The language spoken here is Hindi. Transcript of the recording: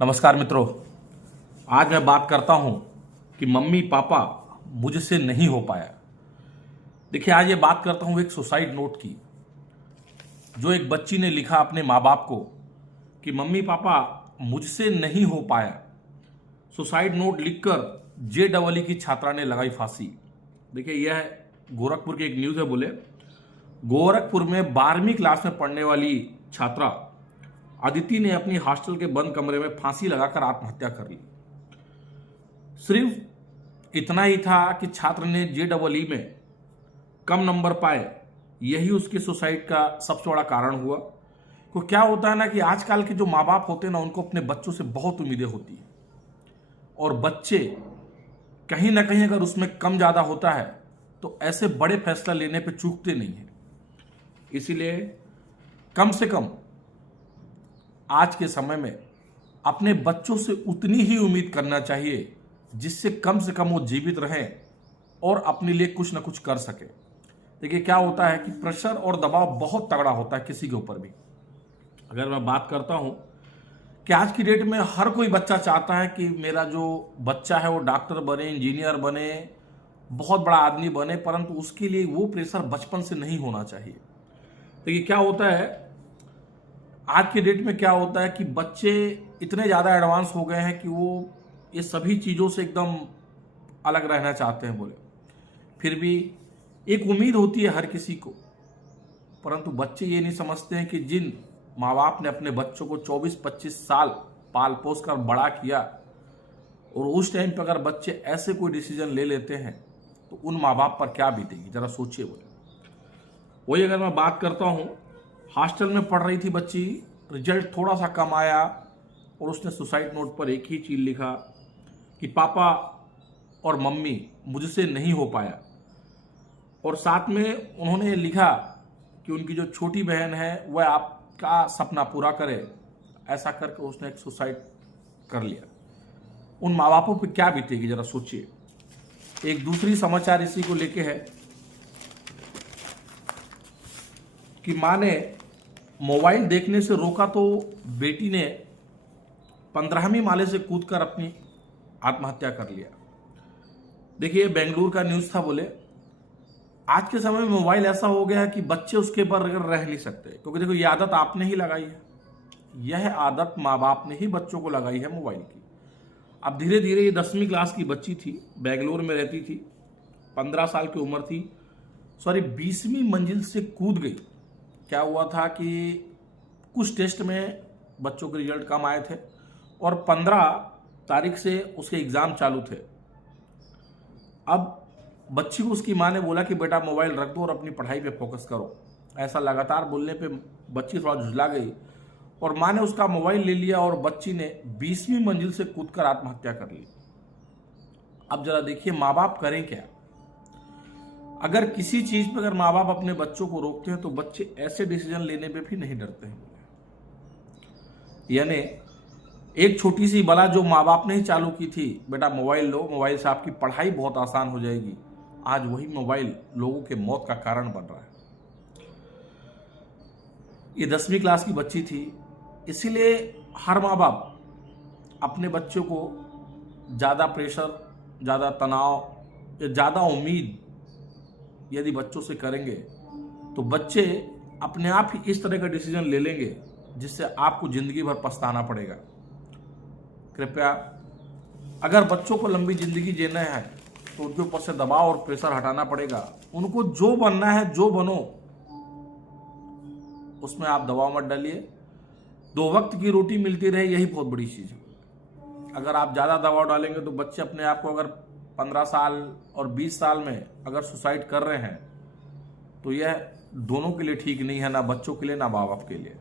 नमस्कार मित्रों, आज मैं बात करता हूं कि मम्मी पापा मुझसे नहीं हो पाया। देखिए, आज ये बात करता हूं एक सुसाइड नोट की, जो एक बच्ची ने लिखा अपने माँ बाप को कि मम्मी पापा मुझसे नहीं हो पाया। सुसाइड नोट लिखकर JEE की छात्रा ने लगाई फांसी। देखिए, यह गोरखपुर की एक न्यूज़ है। बोले गोरखपुर में 12वीं क्लास में पढ़ने वाली छात्रा अदिति ने अपनी हॉस्टल के बंद कमरे में फांसी लगाकर आत्महत्या कर ली। सिर्फ इतना ही था कि छात्र ने JEE में कम नंबर पाए, यही उसके सुसाइड का सबसे बड़ा कारण हुआ। तो क्या होता है ना कि आजकल के जो माँ बाप होते हैं ना, उनको अपने बच्चों से बहुत उम्मीदें होती हैं, और बच्चे कहीं ना कहीं अगर उसमें कम ज़्यादा होता है तो ऐसे बड़े फैसला लेने पे चूकते नहीं हैं। इसीलिए कम से कम आज के समय में अपने बच्चों से उतनी ही उम्मीद करना चाहिए जिससे कम से कम वो जीवित रहें और अपने लिए कुछ ना कुछ कर सके। देखिए, क्या होता है कि प्रेशर और दबाव बहुत तगड़ा होता है किसी के ऊपर भी। अगर मैं बात करता हूं कि आज की डेट में हर कोई बच्चा चाहता है कि मेरा जो बच्चा है वो डॉक्टर बने, इंजीनियर बने, बहुत बड़ा आदमी बने, परंतु उसके लिए वो प्रेशर बचपन से नहीं होना चाहिए। देखिए, क्या होता है आज के डेट में, क्या होता है कि बच्चे इतने ज़्यादा एडवांस हो गए हैं कि वो ये सभी चीज़ों से एकदम अलग रहना चाहते हैं। बोले फिर भी एक उम्मीद होती है हर किसी को, परंतु बच्चे ये नहीं समझते हैं कि जिन माँ बाप ने अपने बच्चों को 24-25 साल पाल पोस कर बड़ा किया, और उस टाइम पर अगर बच्चे ऐसे कोई डिसीजन ले लेते हैं तो उन माँ बाप पर क्या बीतेगी, जरा सोचिए। बोले वही अगर मैं बात करता हूँ, हॉस्टल में पढ़ रही थी बच्ची, रिजल्ट थोड़ा सा कम आया और उसने सुसाइड नोट पर एक ही चीज़ लिखा कि पापा और मम्मी मुझसे नहीं हो पाया, और साथ में उन्होंने लिखा कि उनकी जो छोटी बहन है वह आपका सपना पूरा करे। ऐसा करके उसने एक सुसाइड कर लिया। उन माँ बापों पर क्या बीतेगी, जरा सोचिए। एक दूसरी समाचार इसी को लेके है कि माँ ने मोबाइल देखने से रोका तो बेटी ने 15वीं माले से कूदकर अपनी आत्महत्या कर लिया। देखिए, बेंगलुरु का न्यूज़ था। बोले आज के समय में मोबाइल ऐसा हो गया है कि बच्चे उसके बगैर रह नहीं सकते, क्योंकि देखो, ये आदत आपने ही लगाई है। यह आदत माँ बाप ने ही बच्चों को लगाई है मोबाइल की। अब धीरे धीरे ये 10वीं क्लास की बच्ची थी, बेंगलुरु में रहती थी, 15 साल की उम्र थी, 20वीं मंजिल से कूद गई। क्या हुआ था कि कुछ टेस्ट में बच्चों के रिजल्ट कम आए थे और 15 तारीख से उसके एग्ज़ाम चालू थे। अब बच्ची को उसकी माँ ने बोला कि बेटा मोबाइल रख दो और अपनी पढ़ाई पे फोकस करो। ऐसा लगातार बोलने पे बच्ची थोड़ा झुंझला गई और माँ ने उसका मोबाइल ले लिया और बच्ची ने 20वीं मंजिल से कूदकर आत्महत्या कर ली। अब जरा देखिए, माँ बाप करें क्या। अगर किसी चीज पे अगर माँ बाप अपने बच्चों को रोकते हैं तो बच्चे ऐसे डिसीजन लेने पे भी नहीं डरते हैं। यानी एक छोटी सी बला जो माँ बाप ने ही चालू की थी, बेटा मोबाइल लो, मोबाइल से आपकी पढ़ाई बहुत आसान हो जाएगी, आज वही मोबाइल लोगों के मौत का कारण बन रहा है। ये 10वीं क्लास की बच्ची थी। इसीलिए हर माँ बाप अपने बच्चों को ज़्यादा प्रेशर, ज़्यादा तनाव या ज़्यादा उम्मीद यदि बच्चों से करेंगे तो बच्चे अपने आप ही इस तरह का डिसीजन ले लेंगे जिससे आपको जिंदगी भर पछताना पड़ेगा। कृपया, अगर बच्चों को लंबी जिंदगी जीना है तो उनके ऊपर से दबाव और प्रेशर हटाना पड़ेगा। उनको जो बनना है, जो बनो, उसमें आप दबाव मत डालिए। 2 वक्त की रोटी मिलती रहे, यही बहुत बड़ी चीज है। अगर आप ज्यादा दबाव डालेंगे तो बच्चे अपने आप को, अगर 15 साल और 20 साल में अगर सुसाइड कर रहे हैं तो यह दोनों के लिए ठीक नहीं है, ना बच्चों के लिए ना माँ बाप के लिए।